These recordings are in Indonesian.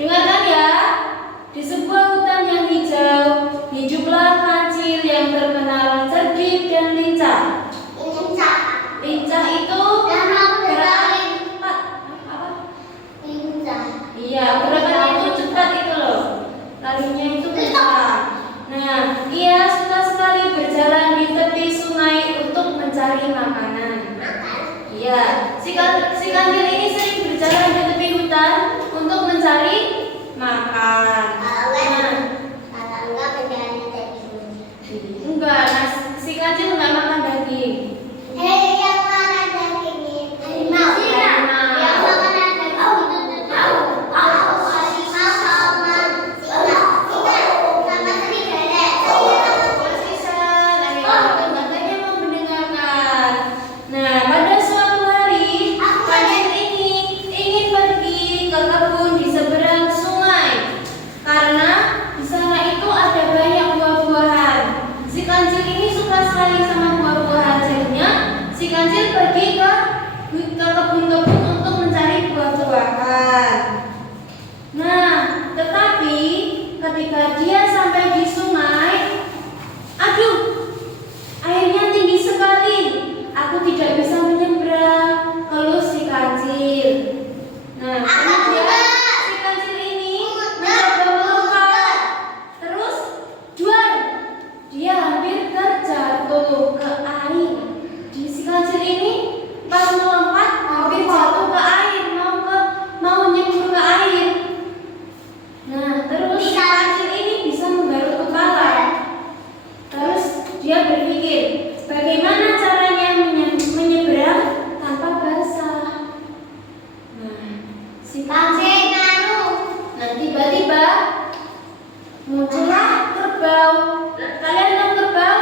Dengarkan ya. Di sebuah hutan yang hijau, hiduplah kancil yang terkenal cerdik dan lincah. Lincah itu gerakan cepat. Apa? Iya, gerakannya itu cepat itu loh. Larinya itu cepat. Nah, ia suka sekali berjalan di tepi sungai untuk mencari makanan. Iya, si kancil ini sering berjalan di tepi hutan untuk mencari makan. Enggak, si kancil enggak makan daging. Kancil pergi ke kebun-kebun untuk mencari buah-buahan. Nah, tetapi ketika dia sampai di sungai, aduh, airnya tinggi sekali. Aku tidak bisa menyeberang, keluh si kancil. Nah, kemudian si kancil ini mencoba melompat. Terus, duar, dia hampir terjatuh ke air. Si kancil ini pas melompat hampir jatuh ke air, mau nyemplung ke air. Nah, terus si kancil ini bisa menggaruk kepala. Terus dia berpikir, bagaimana caranya menyeberang tanpa basah. Nah, si kancil tiba-tiba muncullah kerbau. Kalian tahu kerbau?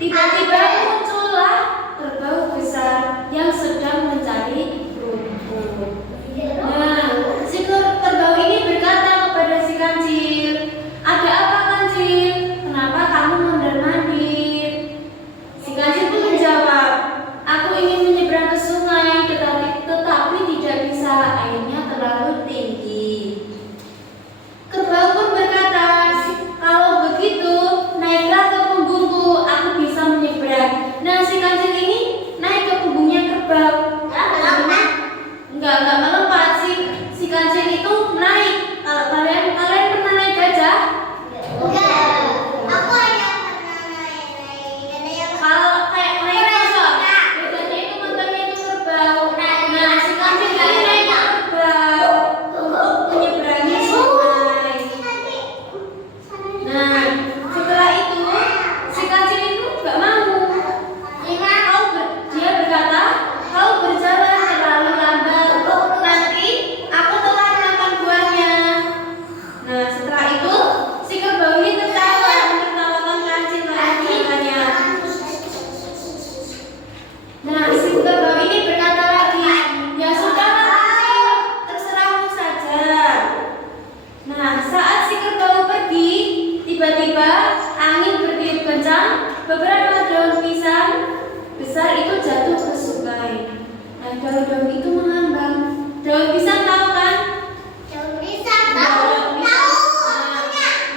Tiba-tiba muncullah kerbau besar yang sedang mencari rumput. Nah, si kerbau ini berkata kepada si kancil, "Ada apa, kancil? Kenapa kamu mondar-mandir?" Si kancil pun menjawab, "Aku ingin menyeberang ke sungai, tetapi tidak bisa, airnya terlalu tinggi." Kerbau pun berkata, "Kalau begitu, naiklah ke punggungku, aku bisa menyeberang." Nah, si kancil ini naik ke punggungnya kerbau. Enggak melompat. Si kancil itu naik. Kalau kalian pernah naik gajah? Aku hanya pernah naik. Kalau kayak naik gajah, gajahnya itu motornya itu kerbau. Nah, si kancil ini naik ke kerbau untuk menyeberangi sungai. Nah, setelah itu si kancil itu nggak mau. Dia berkata, "Kau berjalan terlalu lambat. Nanti aku telah makan buahnya." Nah, setelah itu si kerbau ini tertawa menertawakan kancil katanya. Nah, si kerbau ini berkata lagi, "Ya sudahlah, kancil, terserahmu saja." Nah, saat si kerbau pergi, tiba-tiba angin bertiup kencang, beberapa daun pisang besar itu jatuh ke sungai. Nah, daun-daun itu mengambang. Daun pisang tahu kan?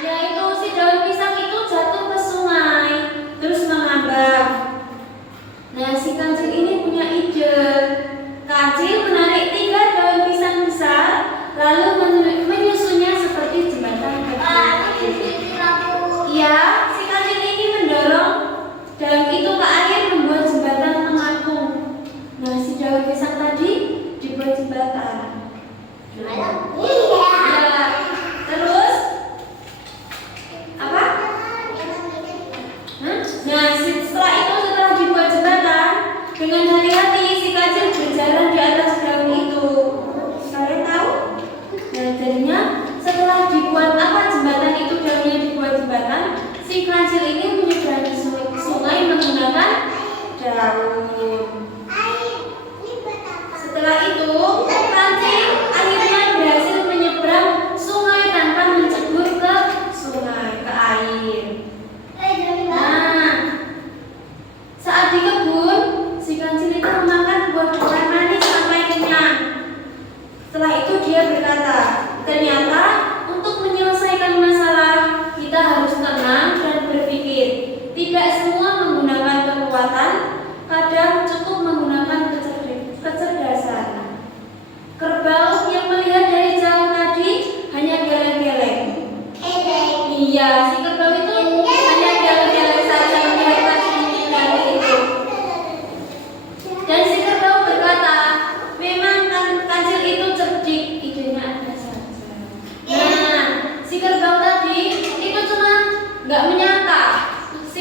Yaitu si daun pisang itu jatuh ke sungai, terus mengambang. Nah, si kancil ini punya ide. Kancil menarik 3 daun pisang besar, lalu menyusunnya seperti jembatan kecil. Iya, si kancil ini mendorong daun itu ke air, membuat jembatan mengapung. Nah, si daun pisang tadi dibuat jembatan. Ya, terus apa? Nah, setelah dibuat jembatan, dengan hati-hati si kancil berjalan di atas daun itu. Kalian tahu? Nah, jadinya setelah dibuat jembatan itu, daunnya dibuat jembatan, si kancil ini menyeberangi sungai menggunakan daun. Setelah itu, kancil akhirnya berhasil menyeberang sungai tanpa mencebur ke sungai, ke air.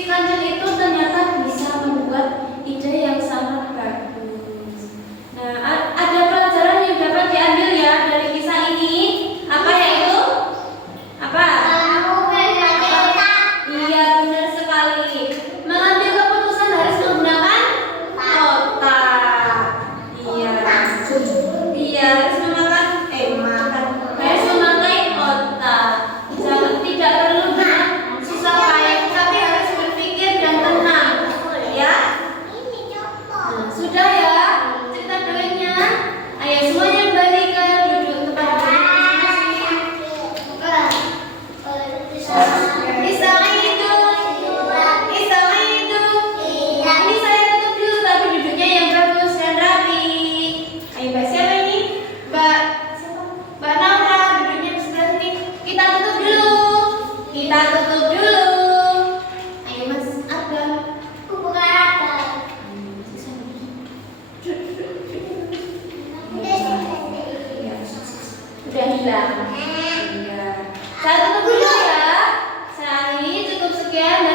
si Kancil itu ternyata bisa membuat ide yang sangat bagus. Nah, ada pelajaran yang dapat diambil ya dari kisah ini. Apa ya itu? Apa? Iya, benar sekali. Mengambil keputusan harus menggunakan otak. Iya. Iya, harus harus memakai otak. Jangan, tidak perlu dengan susah payah, tapi harus berpikir dan tenang. Ya? Nah, sudah ya cerita dongengnya. Ayo semuanya kembali ke duduk tempat masing-masing. Ini saya tutup dulu, tapi duduknya yang bagus dan rapi. Ayo Mbak, siapa ini? Mbak Naura, duduknya di sebelah sini. Kita tutup dulu. Ayo Mas Adam. Udah hilang. Iya. Saya tutup dulu ya. Saya ini cukup sekian.